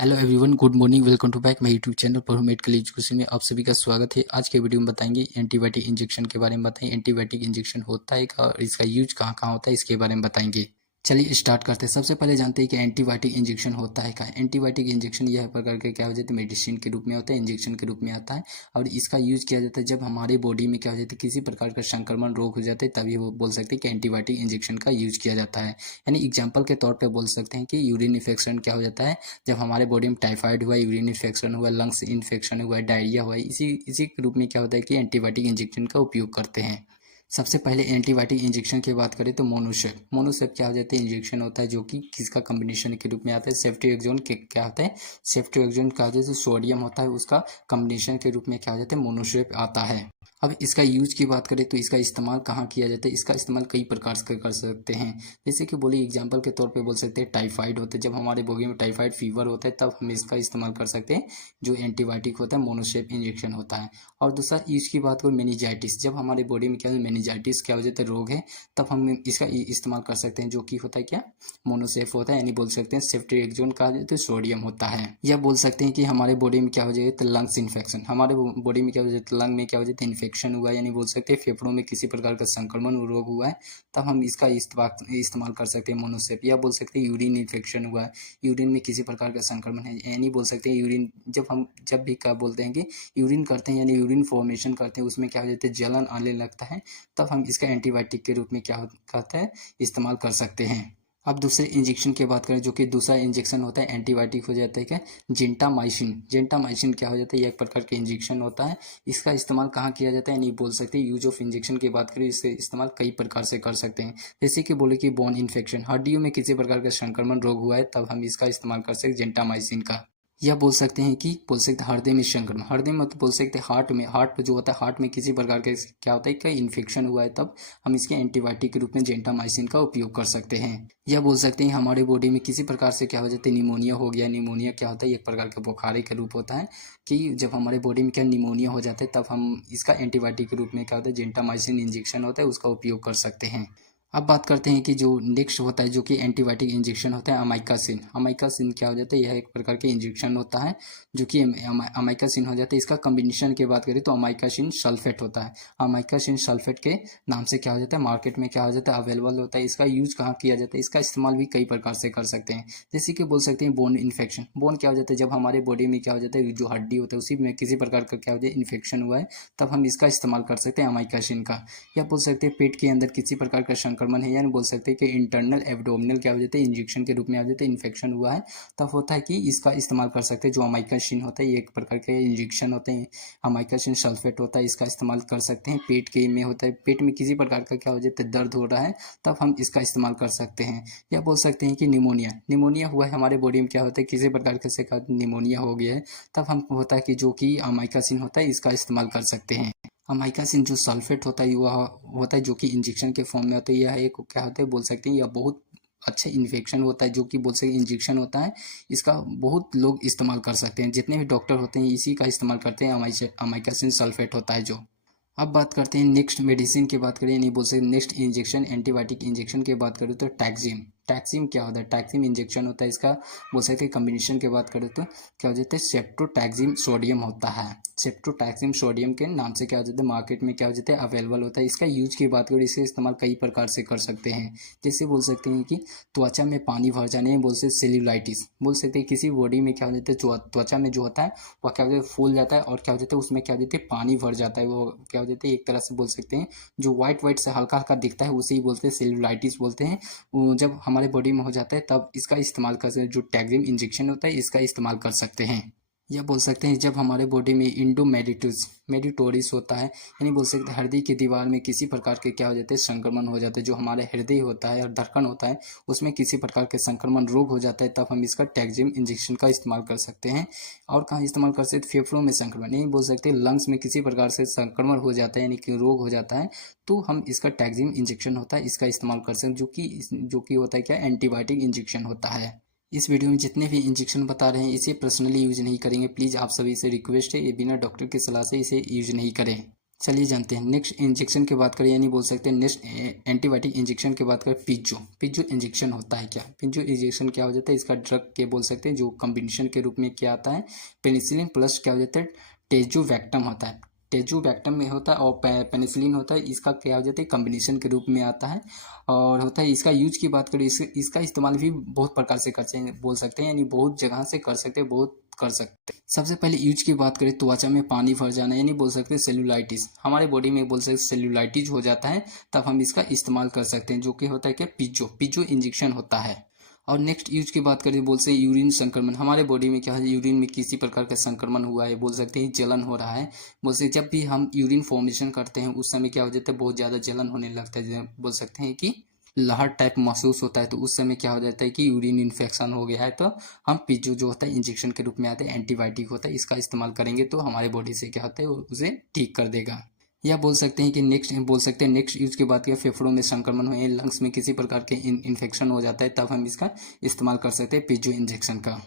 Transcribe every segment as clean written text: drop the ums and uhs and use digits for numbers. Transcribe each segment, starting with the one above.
Hello everyone, good morning. Welcome to back my YouTube channel पर medical education में आप सभी का स्वागत है। आज के वीडियो में बताएंगे एंटीबायोटिक इंजेक्शन के बारे में। बताएंगे एंटीबायोटिक इंजेक्शन होता है क्या और इसका यूज कहाँ कहाँ होता है, इसके बारे में बताएंगे। चलिए स्टार्ट करते हैं। सबसे पहले जानते हैं कि एंटीबायोटिक इंजेक्शन होता है क्या। एंटीबायोटिक इंजेक्शन यह प्रकार के क्या हो जाते हैं, मेडिसिन के रूप में होता है, इंजेक्शन के रूप में आता है और इसका यूज किया जाता है जब हमारे बॉडी में क्या हो जाता है, किसी प्रकार का संक्रमण रोग हो जाता है, तभी वो बोल सकते हैं कि एंटीबायोटिक इंजेक्शन का यूज किया जाता है। यानी एग्जाम्पल के तौर पर बोल सकते हैं कि यूरिन इन्फेक्शन क्या हो जाता है, जब हमारे बॉडी में टाइफाइड हुआ, यूरिन इन्फेक्शन हुआ, लंग्स इन्फेक्शन हुआ, डायरिया हुआ, इसी इसी के रूप में क्या होता है कि एंटीबायोटिक इंजेक्शन का उपयोग करते हैं। सबसे पहले एंटीबायोटिक इंजेक्शन की बात करें तो मोनोसेप क्या हो जाता है, इंजेक्शन होता है जो कि किसका कम्बिनेशन के रूप में आता है। सेफ्ट्रिएक्सोन के क्या होता है, सेफ्ट्रिएक्सोन का जो सोडियम होता है उसका कम्बिनेशन के रूप में क्या हो जाता है, मोनोसेप आता है। अब इसका यूज की बात करें तो इसका इस्तेमाल कहाँ किया जाता है, इसका इस्तेमाल कई प्रकार से कर सकते हैं। जैसे कि बोले एग्जाम्पल के तौर पे बोल सकते हैं टाइफाइड होता है, जब हमारे बॉडी में टाइफाइड फीवर होता है तब हम इसका इस्तेमाल कर सकते हैं, जो एंटीबायोटिक होता है मोनोसेप इंजेक्शन होता है। और दूसरा यूज की बात करें मेनिंजाइटिस, जब हमारे बॉडी में क्या मेनिंजाइटिस क्या हो जाता है, रोग है, तब हम इसका इस्तेमाल कर सकते हैं, जो कि होता है क्या, मोनोसेफ होता है। यानी बोल सकते हैं सेफ्ट्रिएक्सोन का जो सोडियम होता है। या बोल सकते हैं कि हमारे बॉडी में क्या हो जाए तो लंग्स इन्फेक्शन, हमारे बॉडी में क्या हो जाता है, लंग में क्या हो जाता है, इन्फेक्शन हुआ है, यानी बोल सकते हैं फेफड़ों में किसी प्रकार का संक्रमण रोग हुआ है, तब हम इसका इस्तेमाल कर सकते हैं मोनोसेप। या बोल सकते हैं यूरिन इन्फेक्शन हुआ है, यूरिन में किसी प्रकार का संक्रमण है, यानी बोल सकते हैं यूरिन जब भी क्या बोलते हैं कि यूरिन करते हैं, यानी यूरिन फॉर्मेशन करते हैं, उसमें क्या हो जाता है, जलन आने लगता है, तब हम इसका एंटीबायोटिक के रूप में क्या कहता है, इस्तेमाल कर सकते हैं। अब दूसरे इंजेक्शन की बात करें, जो कि दूसरा इंजेक्शन होता है एंटीबायोटिक हो जाता है क्या, जेंटामाइसिन क्या हो जाता है, यह एक प्रकार का इंजेक्शन होता है। इसका इस्तेमाल कहाँ किया जाता है, यानी बोल सकते हैं यूज ऑफ इंजेक्शन की बात करें, इसका इस्तेमाल कई प्रकार से कर सकते हैं। जैसे कि बोले कि बोन इन्फेक्शन, हड्डियों में किसी प्रकार का संक्रमण रोग हुआ है, तब हम इसका इस्तेमाल कर सकते हैं जेंटामाइसिन का। या बोल सकते हैं कि बोल सकते हैं हृदय में संक्रमण, हृदय में तो बोल सकते हैं हार्ट जो होता है, हार्ट में किसी प्रकार के क्या होता है कि इन्फेक्शन हुआ है, तब हम इसके एंटीबायोटिक के रूप में जेंटामाइसिन का उपयोग कर सकते हैं। या बोल सकते हैं हमारे बॉडी में किसी प्रकार से क्या हो जाता है, निमोनिया हो गया। निमोनिया क्या होता है, एक प्रकार के बुखारे का रूप होता है कि जब हमारे बॉडी में क्या निमोनिया हो जाता है, तब हम इसका एंटीबायोटिक के रूप में क्या होता है, जेंटामाइसिन इंजेक्शन होता है, उसका उपयोग कर सकते हैं। अब बात करते हैं कि जो नेक्स्ट होता है, जो कि एंटीबायोटिक इंजेक्शन होता है अमाइकासिन क्या हो जाता है, यह एक प्रकार के इंजेक्शन होता है, जो कि अमाइकासिन हो जाता है। इसका कम्बिनेशन की बात करें तो अमाइकासिन सल्फेट होता है। अमाइकासिन सल्फेट के नाम से क्या हो जाता है, मार्केट में क्या हो जाता है, अवेलेबल होता है। इसका यूज कहाँ किया जाता है, इसका इस्तेमाल भी कई प्रकार से कर सकते हैं। जैसे कि बोल सकते हैं बोन इन्फेक्शन, बोन क्या हो जाता है, जब हमारे बॉडी में क्या हो जाता है, जो हड्डी होता है उसी में किसी प्रकार का क्या हो जाए, इन्फेक्शन हुआ है, तब हम इसका इस्तेमाल कर सकते हैं अमाइकासिन का। या बोल सकते हैं पेट के अंदर किसी प्रकार का संक्रमण है, यानी बोल सकते हैं कि इंटरनल एब्डोमिनल क्या हो जाता है, इंजेक्शन के रूप में आ जाता है, इन्फेक्शन हुआ है, तब होता है कि इसका इस्तेमाल कर सकते हैं, जो अमाइकासिन होता है, एक प्रकार के इंजेक्शन होते हैं, अमाइकासिन सल्फेट होता है, इसका इस्तेमाल कर सकते हैं। पेट के में होता है, पेट में किसी प्रकार का क्या हो जाता है, दर्द हो रहा है, तब हम इसका इस्तेमाल कर सकते हैं। या बोल सकते हैं कि निमोनिया हुआ है हमारे बॉडी में, क्या होता है किसी प्रकार के से निमोनिया हो गया है, तब हम होता है कि जो कि अमाइकासिन होता है, इसका इस्तेमाल कर सकते हैं। अमाइकासिन जो सल्फेट होता है वह होता है जो कि इंजेक्शन के फॉर्म में होता है। यह एक क्या होता है, बोल सकते हैं यह बहुत अच्छा इन्फेक्शन होता है, जो कि बोल सकते हैं इंजेक्शन होता है। इसका बहुत लोग इस्तेमाल कर सकते हैं, जितने भी डॉक्टर होते हैं इसी का इस्तेमाल करते हैं, अमाइकासिन सल्फेट होता है जो। अब बात करते हैं नेक्स्ट मेडिसिन की बात करें, नहीं बोल सकते नेक्स्ट इंजेक्शन एंटीबायोटिक इंजेक्शन की बात करें तो टैक्सिम क्या होता है, टैक्सिम इंजेक्शन होता है। इसका बोल सकते हैं कम्बिनेशन की बात करें तो क्या हो जाता है, सेप्टोटैक्सिम सोडियम होता है। सेप्टोटैक्सिम सोडियम के नाम से क्या हो जाता है, मार्केट में क्या हो जाता है, अवेलेबल होता है। इसका यूज की बात करें, इसका इस्तेमाल कई प्रकार से कर सकते हैं। जैसे बोल सकते हैं कि त्वचा में पानी भर जाने, बोल सकते सेल्यूलाइटिस, बोल सकते हैं किसी बॉडी में क्या हो जाता है, त्वचा में जो होता है वह क्या हो जाता है, फूल जाता है, और क्या हो जाता है उसमें क्या हो जाता है, पानी भर जाता है। वो क्या हो जाता है, एक तरह से बोल सकते हैं जो व्हाइट से हल्का हल्का दिखता है, उसे ही बोलते हैं सेल्यूलाइटिस बोलते हैं। जब हमारे बॉडी में हो जाता है तब इसका इस्तेमाल कर सकते हैं, जो टैक्सिम इंजेक्शन होता है इसका इस्तेमाल कर सकते हैं। या बोल सकते हैं जब हमारे बॉडी में मेडिटोरिस होता है, यानी बोल सकते हैं हृदय की दीवार में किसी प्रकार के क्या हो जाते हैं, संक्रमण हो जाते हैं। जो हमारे हृदय होता है और धड़कन होता है उसमें किसी प्रकार के संक्रमण रोग हो जाता है, तब हम इसका टैक्सिम इंजेक्शन का इस्तेमाल कर सकते हैं। और कहाँ इस्तेमाल कर सकते, फेफड़ों में संक्रमण, नहीं बोल सकते लंग्स में किसी प्रकार से संक्रमण हो जाता है, यानी कि रोग हो जाता है, तो हम इसका टैक्सिम इंजेक्शन होता है इसका इस्तेमाल कर सकते हैं, जो कि होता है क्या, एंटीबायोटिक इंजेक्शन होता है। इस वीडियो में जितने भी इंजेक्शन बता रहे हैं इसे पर्सनली यूज नहीं करेंगे, प्लीज़ आप सभी से रिक्वेस्ट है ये बिना डॉक्टर की सलाह से इसे यूज नहीं करें। चलिए जानते हैं। नेक्स्ट इंजेक्शन की बात करें, यानी बोल सकते हैं नेक्स्ट एंटीबायोटिक इंजेक्शन की बात करें, पिज्जो। पिज्जो इंजेक्शन होता है क्या? पिज्जो इंजेक्शन क्या हो जाता है? इसका ड्रग के बोल सकते हैं जो कॉम्बिनेशन के रूप में क्या आता है, पेनिसिलिन प्लस क्या हो जाता है, टेजोवैक्टम होता है। टेजोवैक्टम में होता है और पेनिसिलिन होता है, इसका क्या हो जाता है, कॉम्बिनेशन के रूप में आता है और होता है। इसका यूज की बात करें, इसका इस्तेमाल भी बहुत प्रकार से करते हैं बोल सकते हैं, यानी बहुत जगह से कर सकते हैं, बहुत कर सकते हैं। सबसे पहले यूज की बात करें, त्वचा में पानी भर जाना, यानी बोल सकते हैं सेलुलाइटिस, हमारे बॉडी में बोल सकते हैं सेलुलाइटिस हो जाता है, तब हम इसका इस्तेमाल कर सकते हैं, जो कि होता है क्या, पिज्जो। पिज्जो इंजेक्शन होता है। और नेक्स्ट यूज की बात करें, बोल सकते हैं यूरिन संक्रमण, हमारे बॉडी में क्या है, यूरिन में किसी प्रकार का संक्रमण हुआ है, बोल सकते हैं जलन हो रहा है, बोल सकते जब भी हम यूरिन फॉर्मेशन करते हैं उस समय क्या हो जाता है, बहुत ज़्यादा जलन होने लगता है, बोल सकते हैं कि लहर टाइप महसूस होता है, तो उस समय क्या हो जाता है कि यूरिन इन्फेक्शन हो गया है, तो हम पिज्जो जो होता है इंजेक्शन के रूप में आता है, एंटीबायोटिक होता है, इसका इस्तेमाल करेंगे तो हमारे बॉडी से क्या होता है, उसे ठीक कर देगा। या बोल सकते हैं कि नेक्स्ट बोल सकते हैं नेक्स्ट यूज के बाद क्या, फेफड़ों में संक्रमण हुए, लंग्स में किसी प्रकार के इन्फेक्शन हो जाता है, तब हम इसका इस्तेमाल कर सकते हैं पिज्जो इंजेक्शन का।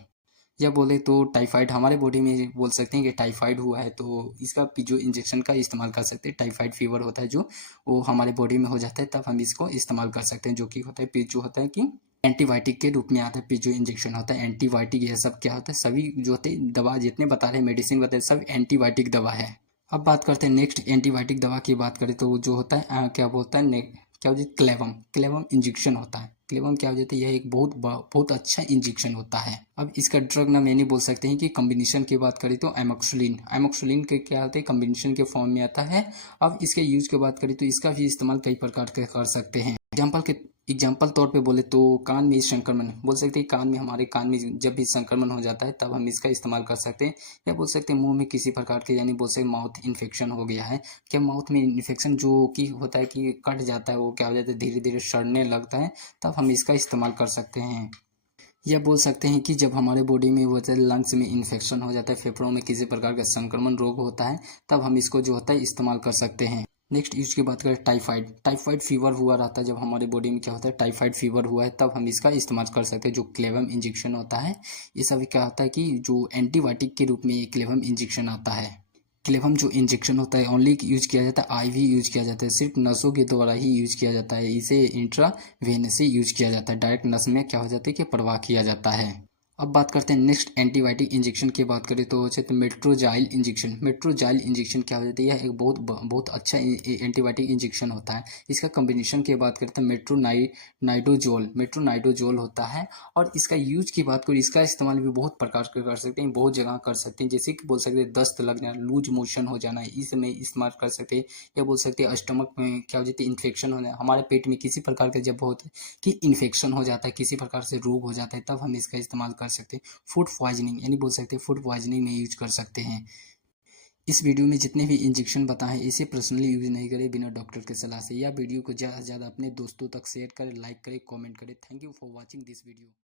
या बोले तो टाइफाइड, हमारे बॉडी में बोल सकते हैं कि टाइफाइड हुआ है, तो इसका पिज्जो इंजेक्शन का इस्तेमाल कर सकते हैं। टाइफाइड फीवर होता है जो वो हमारे बॉडी में हो जाता है, तब हम इसको इस्तेमाल कर सकते हैं, जो कि होता है पिज्जो होता है कि एंटीबायोटिक के रूप में आता है। पिज्जो इंजेक्शन होता है एंटीबायोटिक, यह सब क्या होता है, सभी जो होते हैं दवा जितने बता रहे हैं, मेडिसिन बताए, सब एंटीबायोटिक दवा है। अब बात करते हैं नेक्स्ट एंटीबायोटिक दवा की बात करें तो वो जो होता है क्या बोलता है, क्या हो जाता है, क्लेवम। क्लेवम इंजेक्शन होता है। क्लेवम क्या हो जाता है, यह एक बहुत अच्छा इंजेक्शन होता है। अब इसका ड्रग नाम यानी बोल सकते हैं कि कॉम्बिनेशन की बात करें तो एमोक्सिलिन। एमोक्सिलिन के क्या होते हैं, कॉम्बिनेशन के फॉर्म में आता है। अब इसके यूज की बात करें तो इसका भी इस्तेमाल कई प्रकार के कर सकते हैं। एग्जाम्पल तौर पे बोले तो कान में संक्रमण, बोल सकते हैं कान में, हमारे कान में जब भी संक्रमण हो जाता है तब हम इसका इस्तेमाल कर सकते हैं। या बोल सकते हैं मुंह में किसी प्रकार के, यानी बोल सकते माउथ इन्फेक्शन हो गया है, क्या माउथ में इन्फेक्शन जो कि होता है कि कट जाता है, वो क्या हो जाता है, धीरे धीरे सड़ने लगता है, तब हम इसका इस्तेमाल कर सकते हैं। या बोल सकते हैं कि जब हमारे बॉडी में वो होता है, लंग्स में इन्फेक्शन हो जाता है, फेफड़ों में किसी प्रकार का संक्रमण रोग होता है, तब हम इसको जो होता है इस्तेमाल कर सकते हैं। नेक्स्ट यूज की बात करें, टाइफाइड। टाइफाइड फीवर हुआ रहता है, जब हमारे बॉडी में क्या होता है, टाइफाइड फीवर हुआ है, तब हम इसका इस्तेमाल कर सकते हैं, जो क्लेवम इंजेक्शन होता है। ये सभी क्या होता है कि जो एंटीबायोटिक के रूप में ये क्लेवम इंजेक्शन आता है। क्लेवम जो इंजेक्शन होता है ओनली यूज किया जाता है, आईवी यूज किया जाता है, सिर्फ नसों के द्वारा ही यूज किया जाता है, इसे इंट्रावेनस से यूज किया जाता है, डायरेक्ट नस में क्या हो जाता है कि प्रवाह किया जाता है। अब बात करते हैं नेक्स्ट एंटीबायोटिक इंजेक्शन की बात करें तो मेट्रोजाइल इंजेक्शन। मेट्रोजाइल इंजेक्शन क्या हो जाता है, यह एक बहुत अच्छा एंटीबायोटिक इंजेक्शन होता है। इसका कॉम्बिनेशन की बात करते हैं मेट्रोनाइडोजोल होता है। और इसका यूज की बात करें, इसका इस्तेमाल भी बहुत प्रकार के कर सकते हैं, बहुत जगह कर सकते हैं, जैसे कि बोल सकते हैं दस्त लगना, लूज मोशन हो जाना, इसमें इस्तेमाल कर सकते हैं। या बोल सकते हैं स्टमक में क्या हो जाती है, इन्फेक्शन होना, हमारे पेट में किसी प्रकार का जब बहुत कि इन्फेक्शन हो जाता है, किसी प्रकार से रोग हो जाता है, तब हम इसका इस्तेमाल कर सकते हैं। फूड पॉइजनिंग, यानी बोल सकते हैं फूड पॉइजनिंग में यूज कर सकते हैं। इस वीडियो में जितने भी इंजेक्शन बताए हैं, इसे पर्सनली यूज नहीं करें बिना डॉक्टर के सलाह से। या वीडियो को ज़्यादा से ज़्यादा अपने दोस्तों तक शेयर करें, लाइक करें, कमेंट करें। Thank you for watching this video.